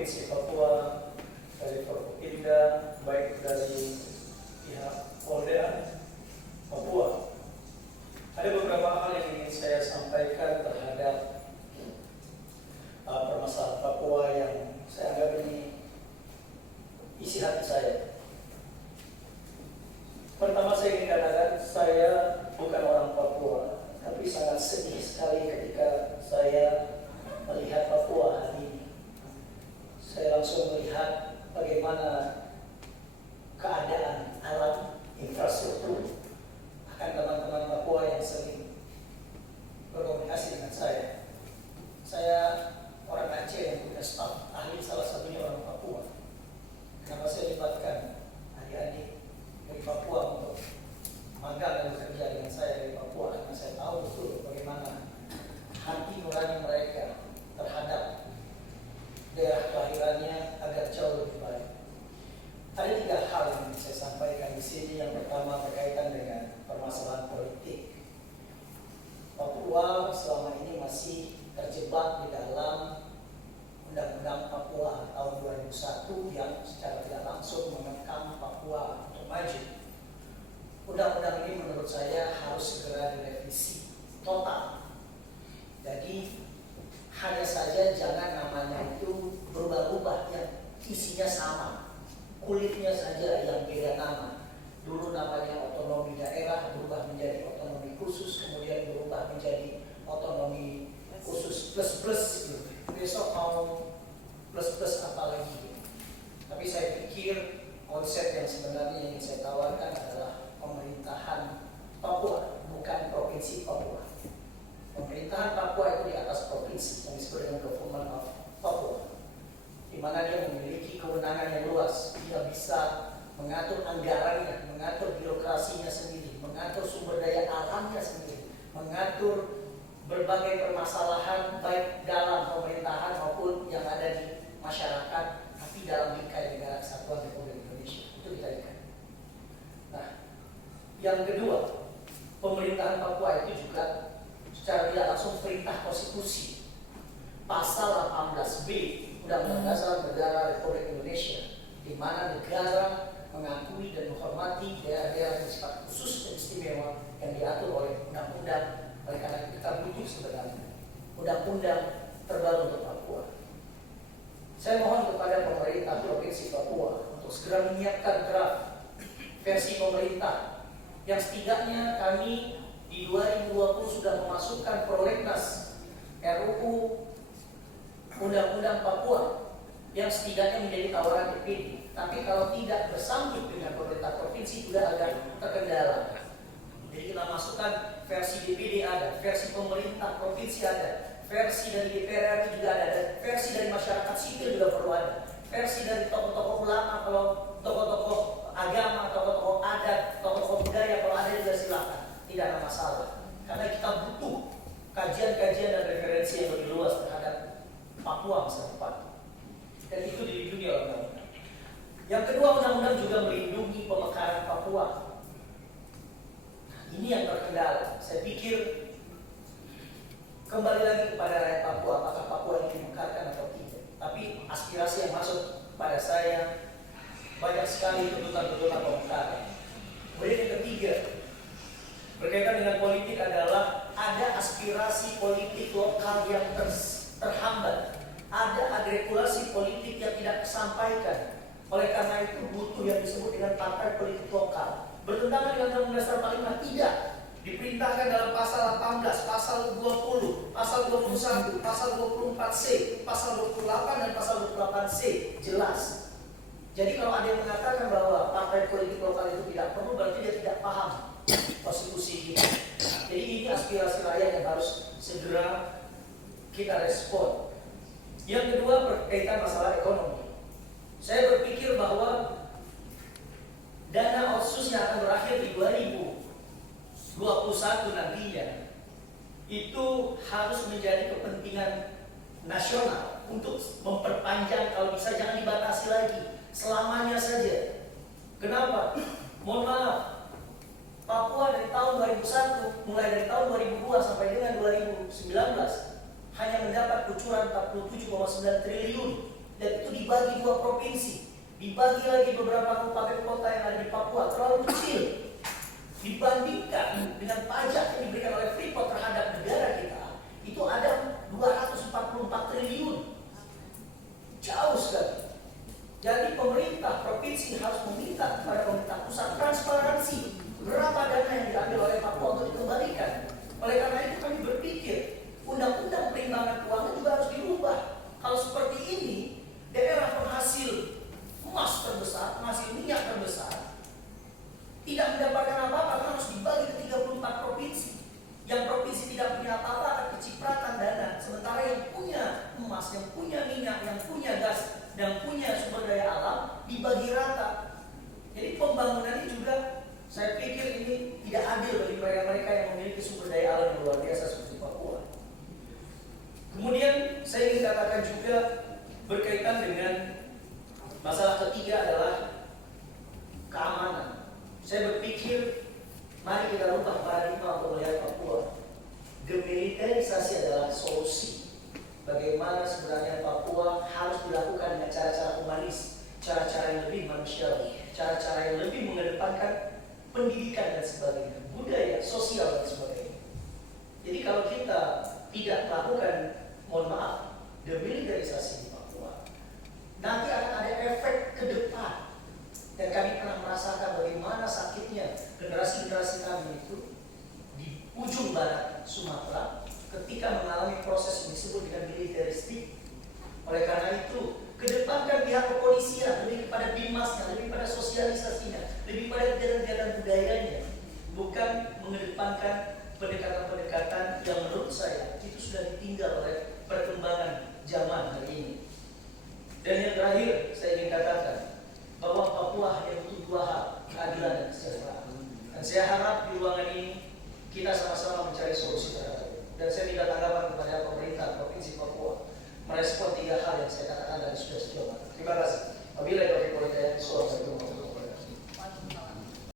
Provinsi Papua, dari Forkopimda, baik dari pihak Polda Papua. Ada beberapa hal yang ingin saya sampaikan terhadap permasalahan Papua yang saya anggap ini isi hati saya. Pertama, saya ingin katakan saya bukan orang Papua, tapi sangat sedih sekali ketika saya melihat Papua hari ini. Saya langsung melihat bagaimana keadaan alam infrastruktur. Akan teman-teman Papua yang sering berkomunikasi dengan saya. Saya orang Aceh yang punya staf ahli, salah satunya orang Papua. Kenapa saya libatkan adik-adik dari Papua untuk magang dan bekerja dengan saya dari Papua? Karena saya tahu betul bagaimana hati nurani mereka terhadap daerah kelahirannya agar jauh lebih baik. Ada 3 hal yang ingin saya sampaikan di sini. Yang pertama berkaitan dengan permasalahan politik. Papua selama ini masih terjebak di dalam Undang-Undang Papua tahun 2001 yang secara tidak langsung mengekang Papua untuk maju. Undang-undang ini menurut saya harus segera direvisi total. Jadi hanya saja jangan namanya itu berubah-ubah, yang isinya sama, kulitnya saja yang beda nama. Dulu namanya otonomi daerah berubah menjadi otonomi khusus, kemudian berubah menjadi otonomi khusus plus-plus gitu. Besok mau plus-plus apa lagi gitu. Tapi saya pikir konsep yang sebenarnya ingin saya tawarkan adalah pemerintahan Papua, bukan provinsi Papua. Pemerintahan Papua itu di atas provinsi yang disebut dengan Government of Papua, di mana dia memiliki kewenangan yang luas. Dia bisa mengatur anggarannya, mengatur birokrasinya sendiri, mengatur sumber daya alamnya sendiri, mengatur berbagai permasalahan baik dalam pemerintahan maupun yang ada di masyarakat, tapi dalam bingkai negara kesatuan Republik Indonesia. Itu kita lihat. Nah, yang kedua, pemerintahan Papua itu juga secara tidak langsung perintah konstitusi. Pasal 18B Undang-Undang Dasar Negara Republik Indonesia, di mana negara mengakui dan menghormati daerah-daerah bersifat khusus dan istimewa yang diatur oleh undang-undang. Oleh karena itu kita butuh sebenarnya undang-undang terbaru untuk Papua. Saya mohon kepada pemerintah Provinsi Papua untuk segera menyiapkan draft versi pemerintah yang setidaknya kami di 2020 sudah memasukkan prolegnas RUU Undang-Undang Papua yang setidaknya menjadi tawaran DPD. Tapi kalau tidak bersambut dengan pemerintah provinsi sudah agak terkendala. Jadi kita masukkan versi DPD ada, versi pemerintah provinsi ada, versi dari DPR RI juga ada, dan versi dari masyarakat sipil juga perlu ada, versi dari tokoh-tokoh ulama, kalau tokoh-tokoh agama, tokoh-tokoh adat, tokoh-tokoh budaya kalau ada juga silakan, tidak ada masalah. Karena kita butuh kajian-kajian dan referensi yang lebih luas terhadap Papua masa depan. Dan itu dilindungi oleh undang-undang. Yang kedua, undang-undang juga melindungi pemekaran Papua. Ini yang terkendala. Saya pikir kembali lagi kepada rakyat Papua, apakah Papua ini dimekarkan atau tidak. Tapi aspirasi yang masuk pada saya banyak sekali tuntutan-tuntutan pemekaran. Kemudian yang ketiga, berkaitan dengan politik adalah ada aspirasi politik lokal yang terhambat. Ada agregulasi politik yang tidak tersampaikan. Oleh karena itu butuh yang disebut dengan partai politik lokal. Bertentangan dengan Undang-Undang Dasar 45? Tidak. Diperintahkan dalam pasal 18, pasal 20, pasal 21, pasal 24C, pasal 28 dan pasal 28C jelas. Jadi kalau ada yang mengatakan bahwa partai politik lokal itu tidak perlu, berarti dia tidak paham konstitusi ini. Jadi ini aspirasi rakyat yang harus segera kita respon. Yang kedua berkaitan masalah ekonomi. Saya berpikir bahwa dana otsus yang akan berakhir di 2021 nantinya itu harus menjadi kepentingan nasional untuk memperpanjang, kalau bisa jangan dibatasi lagi, selamanya saja. Kenapa? Mohon maaf, Papua dari tahun 2001, mulai dari tahun 2002 sampai dengan 2019 hanya mendapat kucuran 47,9 triliun dan itu dibagi 2 provinsi, dibagi lagi beberapa kabupaten kota yang ada di Papua, terlalu kecil dibandingkan dengan pajak yang diberikan oleh Freeport terhadap negara kita. Itu ada 244 triliun, jauh sekali. Jadi pemerintah provinsi harus meminta kepada pemerintah pusat transparansi berapa dana yang diambil oleh Papua untuk dikembalikan. Oleh karena itu kami berpikir undang-undang perimbangan keuangan juga harus dirubah. Kalau seperti ini, daerah penghasil emas terbesar, penghasil minyak terbesar, tidak mendapatkan apa-apa karena harus dibagi ke 34 provinsi. Yang provinsi tidak punya apa-apa akan kecipratan dana, sementara yang punya emas, yang punya minyak, yang punya gas, dan punya sumber daya alam dibagi rata. Jadi pembangunan ini juga saya pikir ini tidak adil bagi mereka-mereka yang memiliki sumber daya alam yang luar biasa seperti Papua. Kemudian saya ingin katakan juga berkaitan dengan masalah ketiga adalah keamanan. Saya berpikir mari kita rubah paradigma untuk melihat Papua. Demilitarisasi adalah solusi. Bagaimana sebenarnya Papua harus dilakukan dengan cara-cara humanis, cara-cara yang lebih manusiawi, cara-cara yang lebih mengedepankan pendidikan dan sebagainya, budaya, sosial dan sebagainya. Jadi kalau kita tidak melakukan, mohon maaf, demilitarisasi di Papua, nanti akan ada efek ke depan. Dan kami pernah merasakan bagaimana sakitnya generasi-generasi kami itu di ujung barat Sumatera ketika mengalami proses yang disebut dengan militeristik. Oleh karena itu, kedepankan pihak kepolisian lebih kepada bimasnya, lebih pada sosialisasinya, lebih pada kegiatan-kegiatan budayanya, bukan mengedepankan pendekatan-pendekatan yang menurut saya itu sudah ditinggal oleh perkembangan zaman hari ini. Dan yang terakhir saya ingin katakan,